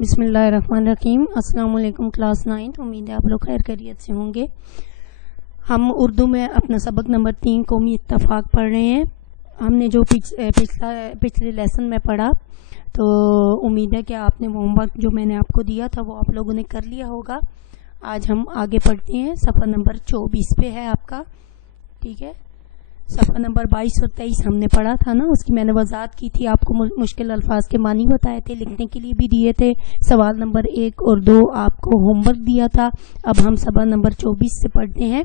بسم اللہ الرحمن الرحیم. السلام علیکم کلاس 9. امید ہے آپ لوگ خیر خیریت سے ہوں گے. ہم اردو میں اپنا سبق نمبر 3 قومی اتفاق پڑھ رہے ہیں. ہم نے جو پچھلے لیسن میں پڑھا تو امید ہے کہ آپ نے وہ ہوم ورک جو میں نے آپ کو دیا تھا وہ آپ لوگوں نے کر لیا ہوگا. آج ہم آگے پڑھتے ہیں. صفحہ نمبر 24 پہ ہے آپ کا. ٹھیک ہے. صفحہ نمبر 22 اور 23 ہم نے پڑھا تھا نا, اس کی میں نے وضاحت کی تھی, آپ کو مشکل الفاظ کے معنی بتائے تھے, لکھنے کے لیے بھی دیے تھے. سوال نمبر 1 اور 2 آپ کو ہوم ورک دیا تھا. اب ہم صفحہ نمبر 24 سے پڑھتے ہیں.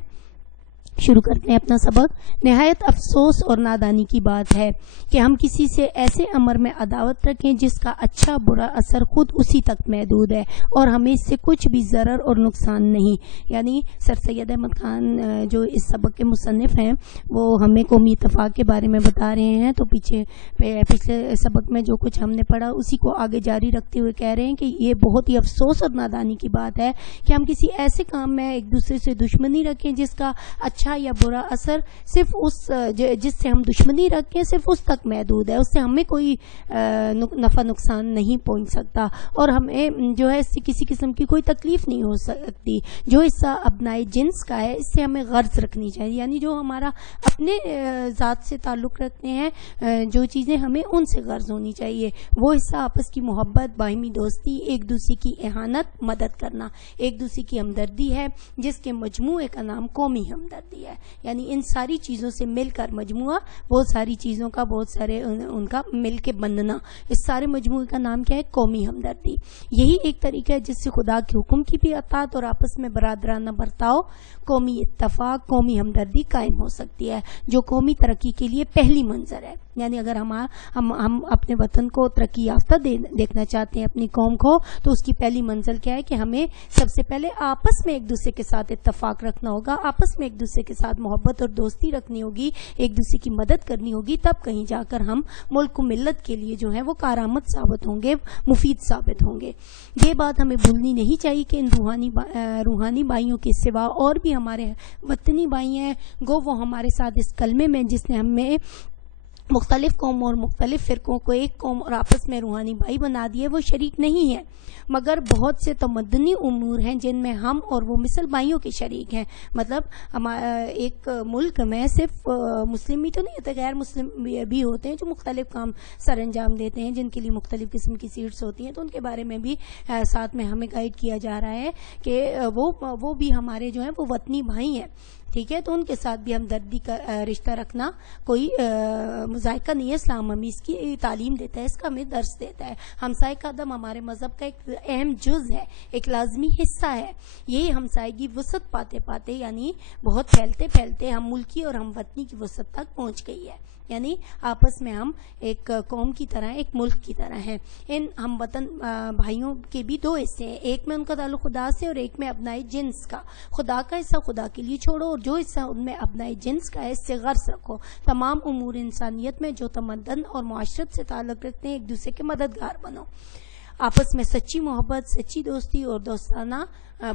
شروع کرتے ہیں اپنا سبق. نہایت افسوس اور نادانی کی بات ہے کہ ہم کسی سے ایسے امر میں عداوت رکھیں جس کا اچھا برا اثر خود اسی تک محدود ہے اور ہمیں اس سے کچھ بھی ضرر اور نقصان نہیں. یعنی سر سید احمد خان جو اس سبق کے مصنف ہیں وہ ہمیں قومی اتفاق کے بارے میں بتا رہے ہیں. تو پچھلے سبق میں جو کچھ ہم نے پڑھا اسی کو آگے جاری رکھتے ہوئے کہہ رہے ہیں کہ یہ بہت ہی افسوس اور نادانی کی بات ہے کہ ہم کسی ایسے کام میں ایک دوسرے سے دشمنی رکھیں جس کا اچھا یا برا اثر صرف اس جس سے ہم دشمنی رکھیں صرف اس تک محدود ہے, اس سے ہمیں کوئی نفع نقصان نہیں پہنچ سکتا اور ہمیں جو ہے اس سے کسی قسم کی کوئی تکلیف نہیں ہو سکتی. جو حصہ ابنائے جنس کا ہے اس سے ہمیں غرض رکھنی چاہیے, یعنی جو ہمارا اپنے ذات سے تعلق رکھتے ہیں جو چیزیں ہمیں ان سے غرض ہونی چاہیے. وہ حصہ آپس کی محبت, باہمی دوستی, ایک دوسرے کی احانت, مدد کرنا, ایک دوسرے کی ہمدردی ہے جس کے مجموعے کا نام قومی ہمدردی ہے. یعنی ان ساری چیزوں سے مل کر مجموعہ, بہت ساری چیزوں کا بہت سارے ان کا مل کے بننا, اس سارے مجموعے کا نام کیا ہے؟ قومی ہمدردی. یہی ایک طریقہ ہے جس سے خدا کے حکم کی بھی اطاعت اور آپس میں برادرانہ برتاؤ, قومی اتفاق, قومی ہمدردی قائم ہو سکتی ہے, جو قومی ترقی کے لیے پہلی منظر ہے. یعنی اگر ہم اپنے وطن کو ترقی یافتہ دیکھنا چاہتے ہیں, اپنی قوم کو, تو اس کی پہلی منزل کیا ہے کہ ہمیں سب سے پہلے آپس میں ایک دوسرے کے ساتھ اتفاق رکھنا ہوگا, آپس میں ایک دوسرے کے ساتھ محبت اور دوستی رکھنی ہوگی, ایک دوسرے کی مدد کرنی ہوگی. تب کہیں جا کر ہم ملک و ملت کے لیے جو ہے وہ کارآمد ثابت ہوں گے, مفید ثابت ہوں گے. یہ بات ہمیں بھولنی نہیں چاہیے کہ ان روحانی بھائیوں کے سوا اور بھی ہمارے وطنی بھائی ہیں, گو وہ ہمارے ساتھ اس کلمے میں جس نے ہمیں مختلف قوموں اور مختلف فرقوں کو ایک قوم اور آپس میں روحانی بھائی بنا دیے, وہ شریک نہیں ہے, مگر بہت سے تمدنی امور ہیں جن میں ہم اور وہ مثل بھائیوں کے شریک ہیں. مطلب ایک ملک میں صرف مسلم ہی تو نہیں ہوتے, غیر مسلم بھی ہوتے ہیں جو مختلف کام سر انجام دیتے ہیں, جن کے لیے مختلف قسم کی سیٹس ہوتی ہیں. تو ان کے بارے میں بھی ساتھ میں ہمیں گائیڈ کیا جا رہا ہے کہ وہ بھی ہمارے جو ہیں وہ وطنی بھائی ہیں. ٹھیک ہے. تو ان کے ساتھ بھی ہمدردی کا رشتہ رکھنا کوئی مذائقہ نہیں ہے. اسلام ہمیں اس کی تعلیم دیتا ہے, اس کا ہمیں درس دیتا ہے. ہمسائے کا عدم ہمارے مذہب کا ایک اہم جز ہے, ایک لازمی حصہ ہے. یہی ہمسائیگی وسعت پاتے پاتے یعنی بہت پھیلتے ہم ملکی اور ہم وطنی کی وسعت تک پہنچ گئی ہے. یعنی آپس میں ہم ایک قوم کی طرح, ایک ملک کی طرح ہیں. ان ہم وطن بھائیوں کے بھی دو حصے ہیں, ایک میں ان کا تعلق خدا سے اور ایک میں ابنائے جنس کا. خدا کا حصہ خدا کے لیے چھوڑو اور جو حصہ ان میں ابنائے جنس کا ہے اس سے غرض رکھو. تمام امور انسانیت میں جو تمدن اور معاشرت سے تعلق رکھتے ہیں ایک دوسرے کے مددگار بنو. آپس میں سچی محبت, سچی دوستی اور دوستانہ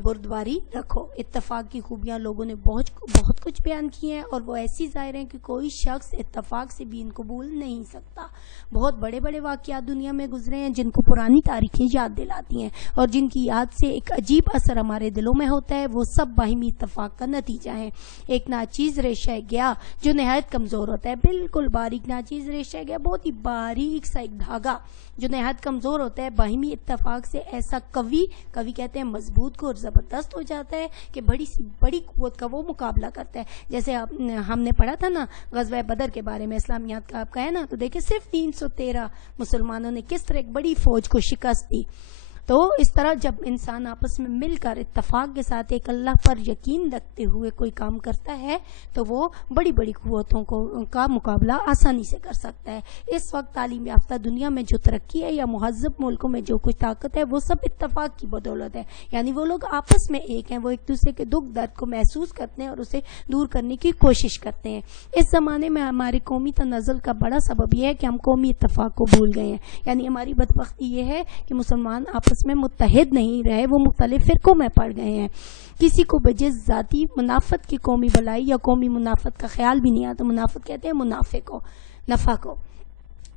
بردباری رکھو. اتفاق کی خوبیاں لوگوں نے بہت کچھ بیان کی ہیں اور وہ ایسی ظاہر ہیں کہ کوئی شخص اتفاق سے بھی ان کو بھول نہیں سکتا. بہت بڑے بڑے واقعات دنیا میں گزرے ہیں جن کو پرانی تاریخیں یاد دلاتی ہیں اور جن کی یاد سے ایک عجیب اثر ہمارے دلوں میں ہوتا ہے. وہ سب باہمی اتفاق کا نتیجہ ہیں. ایک ناچیز ریشہ گیا جو نہایت کمزور ہوتا ہے, بالکل باریک ناچیز ریشہ گیا, بہت ہی باریک سا ایک دھاگا جو نہایت کمزور ہوتا ہے, باہمی اتفاق سے ایسا قوی کہتے ہیں مضبوط کو اور زبردست ہو جاتا ہے کہ بڑی قوت کا وہ مقابلہ کرتا ہے. جیسے ہم نے پڑھا تھا نا غزوہ بدر کے بارے میں, اسلامیات کا آپ کا ہے نا, تو دیکھیں صرف 313 مسلمانوں نے کس طرح ایک بڑی فوج کو شکست دی. تو اس طرح جب انسان آپس میں مل کر اتفاق کے ساتھ ایک اللہ پر یقین رکھتے ہوئے کوئی کام کرتا ہے تو وہ بڑی بڑی قوتوں کا مقابلہ آسانی سے کر سکتا ہے. اس وقت تعلیم یافتہ دنیا میں جو ترقی ہے یا مہذب ملکوں میں جو کچھ طاقت ہے وہ سب اتفاق کی بدولت ہے. یعنی وہ لوگ آپس میں ایک ہیں, وہ ایک دوسرے کے دکھ درد کو محسوس کرتے ہیں اور اسے دور کرنے کی کوشش کرتے ہیں. اس زمانے میں ہمارے قومی تنزل کا بڑا سبب یہ ہے کہ ہم قومی اتفاق کو بھول گئے ہیں. یعنی ہماری بدبختی یہ ہے کہ مسلمان آپس میں متحد نہیں رہے, وہ مختلف فرقوں میں پڑ گئے ہیں. کسی کو بجز ذاتی منافت کی قومی بلائی یا قومی منافت کا خیال بھی نہیں آتا. منافت کہتے ہیں منافع کو, نفع کو.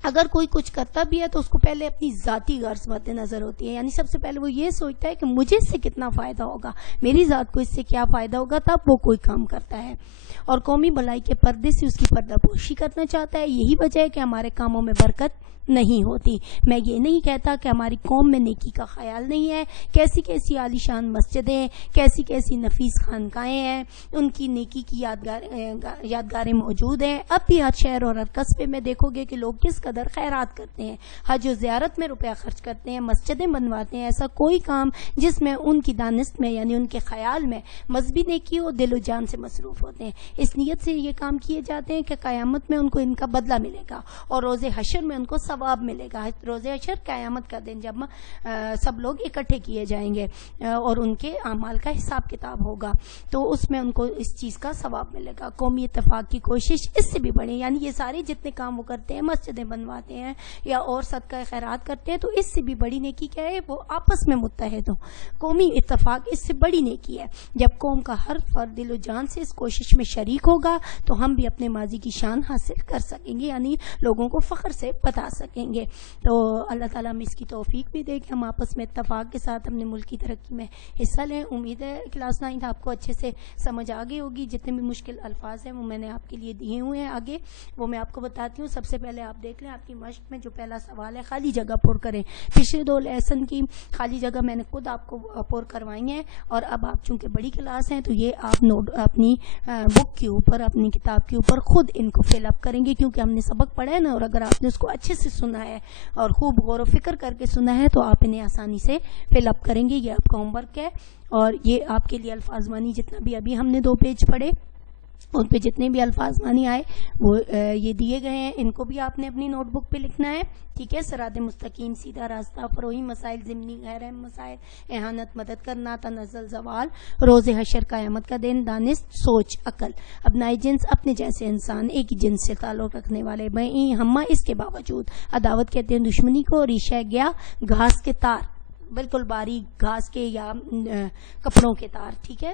اگر کوئی کچھ کرتا بھی ہے تو اس کو پہلے اپنی ذاتی غرض مد نظر ہوتی ہے، یعنی سب سے پہلے وہ یہ سوچتا ہے کہ مجھے اس سے کتنا فائدہ ہوگا، میری ذات کو اس سے کیا فائدہ ہوگا، تب وہ کوئی کام کرتا ہے۔ اور قومی بھلائی کے پردے سے اس کی پردہ پوشی کرنا چاہتا ہے۔ یہی وجہ ہے کہ ہمارے کاموں میں برکت نہیں ہوتی۔ میں یہ نہیں کہتا کہ ہماری قوم میں نیکی کا خیال نہیں ہے، کیسی کیسی عالی شان مسجدیں، کیسی کیسی نفیس خانقاہیں ہیں، ان کی نیکی کی یادگاریں موجود ہیں۔ اب بھی ہر شہر اور ہر قصبے میں دیکھو گے کہ لوگ کس قدر خیرات کرتے ہیں، حج و زیارت میں روپیہ خرچ کرتے ہیں، مسجدیں بنواتے ہیں۔ ایسا کوئی کام جس میں ان کی دانست میں یعنی ان کے خیال میں مذہبی نیکی ہو، دل و جان سے مصروف ہوتے ہیں۔ اس نیت سے یہ کام کیے جاتے ہیں کہ قیامت میں ان کو ان کا بدلہ ملے گا اور روز حشر میں ان کو ثواب ملے گا۔ روز حشر قیامت کا دن جب سب لوگ اکٹھے کیے جائیں گے اور ان کے اعمال کا حساب کتاب ہوگا تو اس میں ان کو اس چیز کا ثواب ملے گا۔ قومی اتفاق کی کوشش اس سے بھی بڑی، یعنی یہ سارے جتنے کام وہ کرتے ہیں، مسجدیں بنواتے ہیں یا اور صدقہ خیرات کرتے ہیں، تو اس سے بھی بڑی نیکی کیا ہے؟ وہ آپس میں متحد ہوں۔ قومی اتفاق اس سے بڑی نیکی ہے۔ جب قوم کا ہر فرد دل و جان سے اس کوشش میں شریک ہوگا تو ہم بھی اپنے ماضی کی شان حاصل کر سکیں گے، یعنی لوگوں کو فخر سے بتا سکیں گے۔ تو اللہ تعالیٰ ہمیں اس کی توفیق بھی دے کہ ہم آپس میں اتفاق کے ساتھ اپنے ملک کی ترقی میں حصہ لیں۔ امید ہے کلاس 9 آپ کو اچھے سے سمجھ آ گئی ہوگی۔ جتنے بھی مشکل الفاظ ہیں وہ میں نے آپ کے لیے دیے ہوئے ہیں، آگے وہ میں آپ کو بتاتی ہوں۔ سب سے پہلے آپ دیکھ لیں آپ کی مشق میں جو پہلا سوال ہے، خالی جگہ پر کریں۔ پچھلے 2 لیسن کی خالی جگہ میں نے خود آپ کو پر کروائی ہیں، اور اب آپ چونکہ بڑی کلاس ہیں تو یہ آپ نوٹ اپنی بک کے اوپر، اپنی کتاب کے اوپر خود ان کو فل اپ کریں گے، کیونکہ ہم نے سبق پڑھا ہے نا، اور اگر آپ نے اس کو اچھے سے سنا ہے اور خوب غور و فکر کر کے سنا ہے تو آپ انہیں آسانی سے فل اپ کریں گے۔ یہ آپ کا ہوم ورک ہے، اور یہ آپ کے لیے الفاظ مانی جتنا بھی ابھی ہم نے 2 پیج پڑھے ان پہ جتنے بھی الفاظ مانی آئے وہ یہ دیے گئے ہیں، ان کو بھی آپ نے اپنی نوٹ بک پہ لکھنا ہے، ٹھیک ہے۔ صراط مستقیم، سیدھا راستہ، فروعی مسائل، ضمنی غیر اہم مسائل، احانت، مدد کرنا، تنزل، زوال، روز حشر، قیامت کا دن، دانست، سوچ، عقل، ابنائے جنس، اپنے جیسے انسان، ایک ہی جنس سے تعلق رکھنے والے، بیں ہمہ، اس کے باوجود، عداوت کہتے ہیں دشمنی کو، ریشہ گیا، گھاس کے تار، بالکل باریک گھاس کے یا کپڑوں کے تار، ٹھیک ہے۔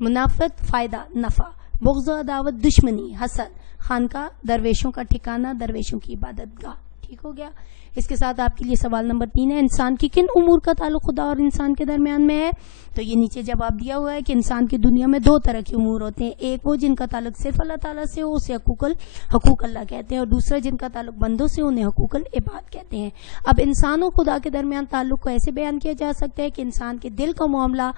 منافقت، فائدہ، نفع، بغض و عداوت، دشمنی، حسد، خانقاہ، درویشوں کا ٹھکانہ، درویشوں کی عبادت گاہ، ٹھیک ہو گیا۔ اس کے ساتھ آپ کے لیے سوال نمبر 3 ہے، انسان کی کن امور کا تعلق خدا اور انسان کے درمیان میں ہے؟ تو یہ نیچے جواب دیا ہوا ہے کہ انسان کی دنیا میں 2 طرح کے امور ہوتے ہیں، ایک وہ جن کا تعلق صرف اللہ تعالیٰ سے ہو، اسے حقوق اللہ کہتے ہیں، اور دوسرا جن کا تعلق بندوں سے، انہیں حقوق العباد کہتے ہیں۔ اب انسان اور خدا کے درمیان تعلق کو ایسے بیان کیا جا سکتا ہے کہ انسان کے دل کا معاملہ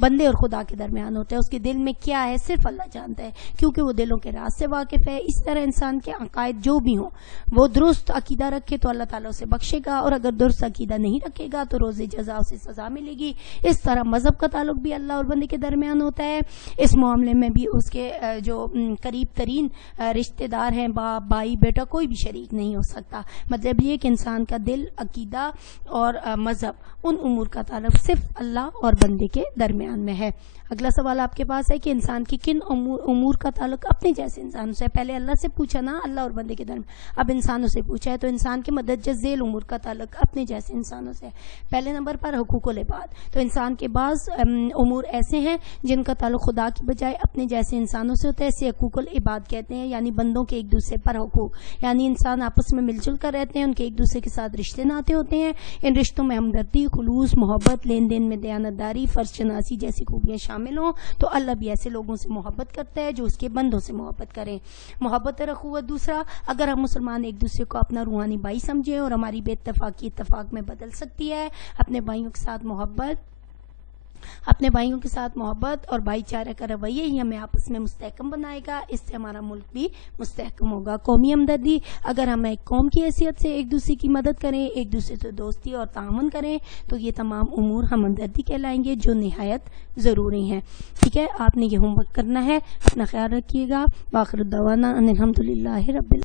بندے اور خدا کے درمیان ہوتا ہے، اس کے دل میں کیا ہے صرف اللہ جانتا ہے، کیونکہ وہ دلوں کے راز سے واقف ہے۔ اس طرح انسان کے عقائد جو بھی ہوں وہ درست عقیدہ رکھے تو اللہ تعالیٰ اسے بخشے گا، اور اگر درست عقیدہ نہیں رکھے گا تو روز جزا اسے سزا ملے گی۔ اس طرح مذہب کا تعلق بھی اللہ اور بندے کے درمیان ہوتا ہے، اس معاملے میں بھی اس کے جو قریب ترین رشتہ دار ہیں، باپ، بھائی، بیٹا، کوئی بھی شریک نہیں ہو سکتا۔ مطلب یہ کہ انسان کا دل، عقیدہ اور مذہب، ان امور کا تعلق صرف اللہ اور بندے کے درمیان میں ہے۔ اگلا سوال آپ کے پاس ہے کہ انسان کی کن امور کا تعلق اپنے جیسے انسانوں سے؟ پہلے اللہ سے پوچھا نا، اللہ اور بندے کے درمیان، اب انسانوں سے پوچھا ہے، تو انسان کے مدرجہ ذیل امور کا تعلق اپنے جیسے انسانوں سے۔ پہلے نمبر پر حقوق العباد، تو انسان کے بعض امور ایسے ہیں جن کا تعلق خدا کی بجائے اپنے جیسے انسانوں سے ہوتا ہے، اسے حقوق العباد کہتے ہیں، یعنی بندوں کے ایک دوسرے پر حقوق، یعنی انسان آپس میں مل جل کر رہتے ہیں، ان کے ایک دوسرے کے ساتھ رشتے ناطے ہوتے ہیں، ان رشتوں میں ہمدردی، خلوص، محبت، لین دین میں دیانتداری، فرض شناسی جیسی خوبیاں شامل ہوں، تو اللہ بھی ایسے لوگوں سے محبت کرتا ہے جو اس کے بندوں سے محبت کریں۔ محبت اور اخوت دوسرا، اگر ہم مسلمان ایک دوسرے کو اپنا روحانی بھائی سمجھیں اور ہماری بے اتفاقی اتفاق میں بدل سکتی ہے، اپنے بھائیوں کے ساتھ محبت اور بھائی چارہ کا رویہ ہی ہمیں آپس میں مستحکم بنائے گا، اس سے ہمارا ملک بھی مستحکم ہوگا۔ قومی ہمدردی، اگر ہم ایک قوم کی حیثیت سے ایک دوسرے کی مدد کریں، ایک دوسرے سے دوستی اور تعاون کریں، تو یہ تمام امور ہمدردی کہلائیں گے جو نہایت ضروری ہیں، ٹھیک ہے۔ آپ نے یہ ہوم ورک کرنا ہے، اپنا خیال رکھیے گا۔ وآخر دعوانا ان الحمدللہ رب العالمین۔